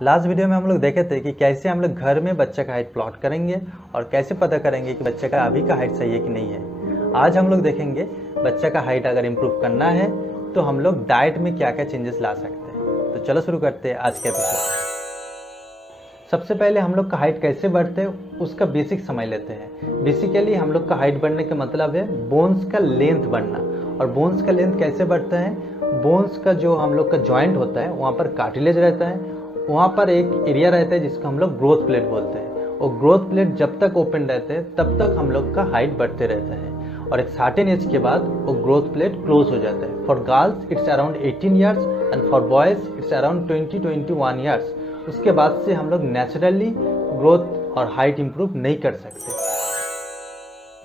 Last video में हम लोग देखे थे कि कैसे हम लोग घर में बच्चे का हाइट प्लॉट करेंगे और कैसे पता करेंगे कि बच्चे का अभी का हाइट सही है कि नहीं है। आज हम लोग देखेंगे बच्चे का हाइट अगर इम्प्रूव करना है तो हम लोग डाइट में क्या क्या चेंजेस ला सकते हैं। तो चलो शुरू करते हैं आज के एपिसोड। सबसे पहले हम लोग का हाइट कैसे बढ़ते हैं उसका बेसिक समझ लेते हैं। बेसिकली हम लोग का हाइट बढ़ने का मतलब है बोन्स का लेंथ बढ़ना। और बोन्स का लेंथ कैसे बढ़ता है? बोन्स का जो हम लोग का जॉइंट होता है वहाँ पर कार्टिलेज रहता है, वहाँ पर एक एरिया रहता है जिसको हम लोग ग्रोथ प्लेट बोलते हैं। और ग्रोथ प्लेट जब तक ओपन रहते हैं तब तक हम लोग का हाइट बढ़ते रहता है और एक सर्टेन एज के बाद वो ग्रोथ प्लेट क्लोज हो जाता है। For girls it's around 18 years and for boys it's around 20-21 years. उसके बाद से हम लोग नेचुरली ग्रोथ और हाइट इंप्रूव नहीं कर सकते।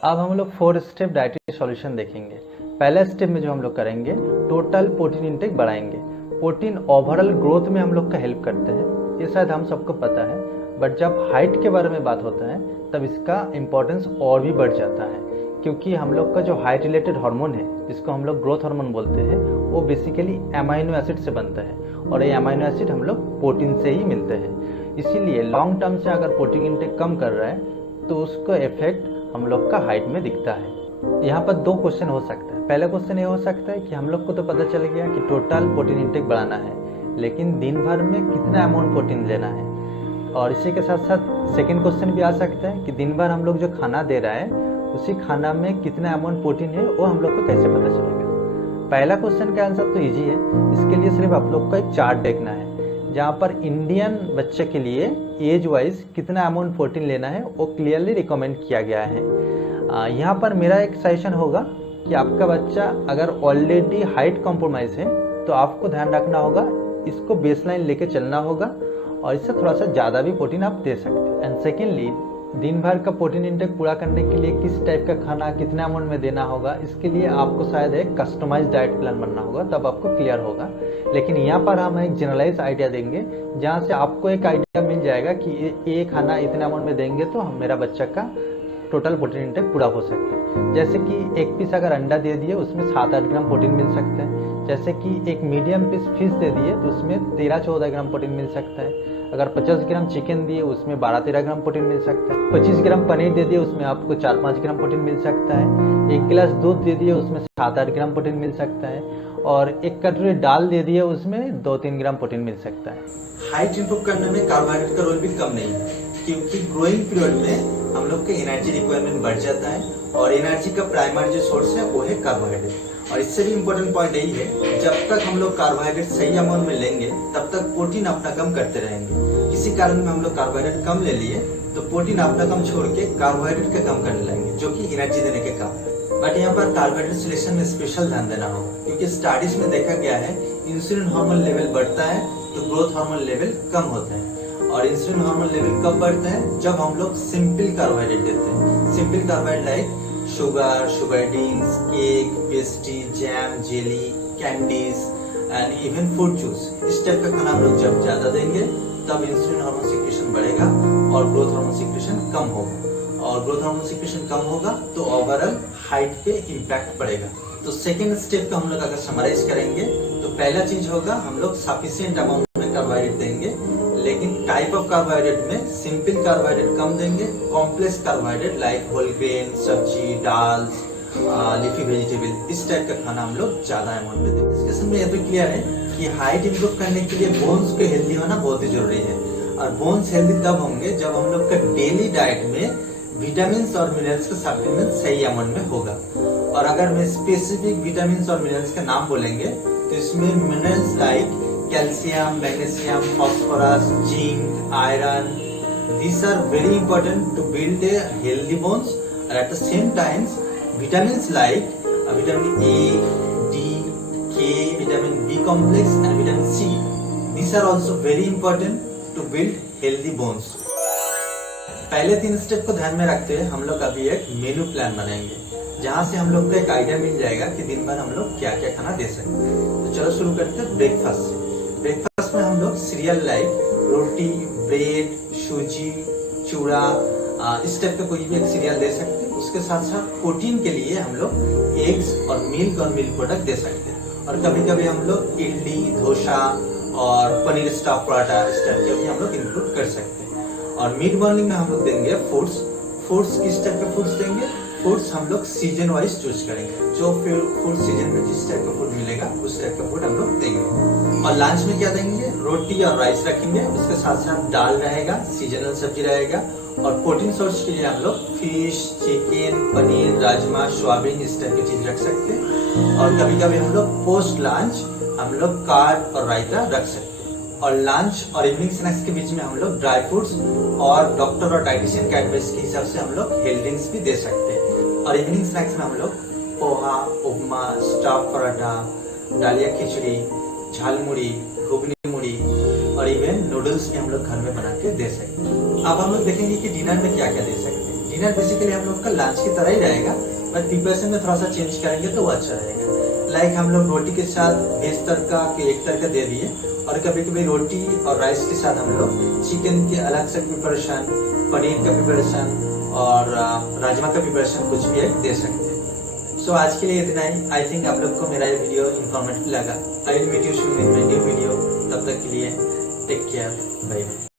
अब हम लोग 4 स्टेप डाइटरी सॉल्यूशन देखेंगे। पहला स्टेप में जो हम लोग करेंगे टोटल प्रोटीन इंटेक बढ़ाएंगे। प्रोटीन ओवरऑल ग्रोथ में हम लोग का हेल्प करते हैं, ये शायद हम सबको पता है, बट जब हाइट के बारे में बात होता है तब इसका इम्पोर्टेंस और भी बढ़ जाता है, क्योंकि हम लोग का जो हाइट रिलेटेड हार्मोन है जिसको हम लोग ग्रोथ हार्मोन बोलते हैं वो बेसिकली अमाइनो एसिड से बनता है और ये अमाइनो एसिड हम लोग प्रोटीन से ही मिलते हैं। इसीलिए लॉन्ग टर्म से अगर प्रोटीन इंटेक कम कर रहा है तो उसका इफेक्ट हम लोग का हाइट में दिखता है। यहाँ पर 2 क्वेश्चन हो सकता है। पहला क्वेश्चन ये हो सकता है कि हम लोग को तो पता चल गया कि टोटल प्रोटीन इंटेक बढ़ाना है, लेकिन दिन भर में कितना अमाउंट प्रोटीन लेना है। और इसी के साथ साथ सेकंड क्वेश्चन भी आ सकता है कि दिन भर हम लोग जो खाना दे रहा है उसी खाना में कितना अमाउंट प्रोटीन है वो हम लोग को कैसे पता चलेगा। पहला क्वेश्चन का आंसर तो ईजी है। इसके लिए सिर्फ आप लोग को एक चार्ट देखना है जहाँ पर इंडियन बच्चे के लिए एज वाइज कितना अमाउंट प्रोटीन लेना है वो क्लियरली रिकमेंड किया गया है। यहाँ पर मेरा एक सजेशन होगा कि आपका बच्चा अगर ऑलरेडी हाइट कॉम्प्रोमाइज है तो आपको ध्यान रखना होगा, इसको बेसलाइन लेके चलना होगा और इससे थोड़ा सा ज़्यादा भी प्रोटीन आप दे सकते हैं। एंड सेकेंडली दिन भर का प्रोटीन इंटेक पूरा करने के लिए किस टाइप का खाना कितने अमाउंट में देना होगा, इसके लिए आपको शायद एक कस्टमाइज डाइट प्लान बनना होगा, तब आपको क्लियर होगा। लेकिन यहाँ पर हम एक जनरलाइज आइडिया देंगे जहाँ से आपको एक आइडिया मिल जाएगा कि ये खाना इतने अमाउंट में देंगे तो मेरा बच्चा का टोटल प्रोटीन इंटेक पूरा हो सकता है। जैसे कि एक पीस अगर अंडा दे दिए उसमें 7-8 ग्राम प्रोटीन मिल सकता है। जैसे कि एक मीडियम पीस फिश दे दिए तो उसमें 13-14 ग्राम प्रोटीन मिल सकता है। अगर 50 ग्राम चिकन दिए उसमें 12-13 ग्राम प्रोटीन मिल सकता है। 25 ग्राम पनीर दे दिए उसमें आपको 4-5 ग्राम प्रोटीन मिल सकता है। 1 गिलास दूध दे दिए उसमें 7-8 ग्राम प्रोटीन मिल सकता है। और 1 कटोरी दाल दे दिए उसमें 2-3 ग्राम प्रोटीन मिल सकता है। हाइट इंप्रूव करने में कार्बोहाइड्रेट का रोल भी कम नहीं है, क्योंकि ग्रोइंग पीरियड में हम लोग के एनर्जी रिक्वायरमेंट बढ़ जाता है और एनर्जी का प्राइमरी जो सोर्स है वो है कार्बोहाइड्रेट। और इससे भी इम्पोर्टेंट पॉइंट यही है, जब तक हम लोग कार्बोहाइड्रेट सही अमाउंट में लेंगे तब तक प्रोटीन अपना कम करते रहेंगे। किसी कारण में हम लोग कार्बोहाइड्रेट कम ले लिए तो प्रोटीन अपना कम छोड़ के कार्बोहाइड्रेट का कम करने लगेंगे, जो कि एनर्जी देने के काम है। बट यहाँ पर कार्बोहाइड्रेट सिलेक्शन में स्पेशल ध्यान देना होगा, क्योंकि स्टडीज में देखा गया है इंसुलिन हार्मोन लेवल बढ़ता है तो ग्रोथ हार्मोन लेवल कम होता है। और इंसुलिन हार्मोन लेवल कब बढ़ता है? जब हम लोग सिंपल कार्बोहाइड्रेट देते हैं। Simple carbohydrate like sugar, sugar drinks, cake, pastry, jam, jelly, candies and even fruit juice, इस टाइप का खाना हम लोग जब ज्यादा देंगे तब इंसुलिन हार्मोन सिक्रेशन बढ़ेगा और ग्रोथ हार्मोन सिक्रेशन कम होगा। और ग्रोथ हार्मोन सिक्रेशन कम होगा तो ओवरऑल हाइट पे इम्पैक्ट पड़ेगा। तो सेकेंड स्टेप को हम लोग अगर समराइज करेंगे तो पहला चीज होगा हम लोग सफिशिएंट अमाउंट में कार्बोहाइड्रेट देंगे, लेकिन टाइप ऑफ कार्बोहाइड्रेट में सिंपल कार्बोहाइड्रेट कम देंगे। Complex carbohydrate like whole grain, सब्जी, दाल, लीफी वेजिटेबल, इस टाइप का खाना हम लोग ज्यादा अमाउंट में देंगे। डिस्कशन में ये तो क्लियर है कि हाइट इंप्रूव करने के लिए बोन्स को हेल्दी होना बहुत ही जरूरी है। और बोन्स हेल्दी तब होंगे जब हम लोग का डेली डाइट में विटामिन और मिनरल्स का सप्लीमेंट सही अमाउंट में होगा। और अगर मैं स्पेसिफिक विटामिन और मिनरल्स का नाम बोलेंगे तो इसमें minerals like calcium, magnesium, phosphorus, zinc, iron, these are very important to build a healthy bones. And at the same time vitamins like vitamin A, D, K, vitamin B complex and vitamin C, these are also very important to build healthy bones. पहले 3 step को ध्यान में रखते हुए हम लोग अभी एक मेनू प्लान बनाएंगे, जहाँ से हम लोग को एक आइडिया मिल जाएगा कि दिन भर हम लोग क्या क्या खाना दे सकते हैं। तो चलो शुरू करते हैं ब्रेकफास्ट से। ब्रेकफास्ट में हम लोग सीरियल लाइक रोटी, ब्रेड, सूजी, चूड़ा, इस टाइप का कोई भी एक सीरियल दे सकते हैं। उसके साथ साथ प्रोटीन के लिए हम लोग एग्स और मिल्क प्रोडक्ट दे सकते हैं। और कभी कभी हम लोग इडली, डोसा और पनीर स्टफ पराठा इस टाइप के भी हम लोग इंक्लूड कर सकते हैं। और मिड मॉर्निंग में हम लोग देंगे फूड्स। फूड्स किस टाइप के फूड्स देंगे? फूड्स हम लोग सीजन वाइज चूज करेंगे, जो फूड सीजन में जिस टाइप का फूड मिलेगा उस टाइप का फूड हम लोग देंगे। और लंच में क्या देंगे? रोटी और राइस रखेंगे, उसके साथ साथ दाल रहेगा, सीजनल सब्जी रहेगा। और प्रोटीन सोर्स के लिए हम लोग fish, chicken, paneer, rajma, soybean इस टाइप की चीज रख सकते हैं। और कभी कभी हम लोग पोस्ट लंच हम लोग कार्ड और रायता रख सकते हैं। और लंच और इवनिंग स्नैक्स के बीच में हम लोग ड्राई फ्रूट्स और डॉक्टर और डाइटिशियन के एडवाइस के हिसाब से हम लोग हेल्थ ड्रिंक्स भी दे सकते हैं। और इवनिंग स्नैक्स में हम लोग पोहा, उपमा, स्टफ पराठा, डालिया खिचड़ी, झाल मुड़ी, घुगनी मुड़ी और इवन नूडल्स भी हम लोग घर में बना के दे सकते हैं। अब हम लोग देखेंगे कि डिनर में क्या क्या दे सकते हैं। डिनर बेसिकली हम लोग का लंच की तरह ही रहेगा, बट प्रिपरेशन में थोड़ा सा चेंज करेंगे तो वो अच्छा रहेगा। लाइक हम लोग रोटी के साथ वेज तड़का के एक तड़का दे दिए, और कभी कभी रोटी और राइस के साथ हम लोग चिकन के अलग से प्रिपरेशन, पनीर का प्रिपरेशन और राजमा का प्रिपरेशन कुछ भी एक दे सकते हैं। सो आज के लिए इतना ही। आई थिंक आप लोग को मेरा ये वीडियो इन्फॉर्मेटिव लगा। I will meet you soon in my new video. तब तक के लिए टेक केयर, बाय बाय।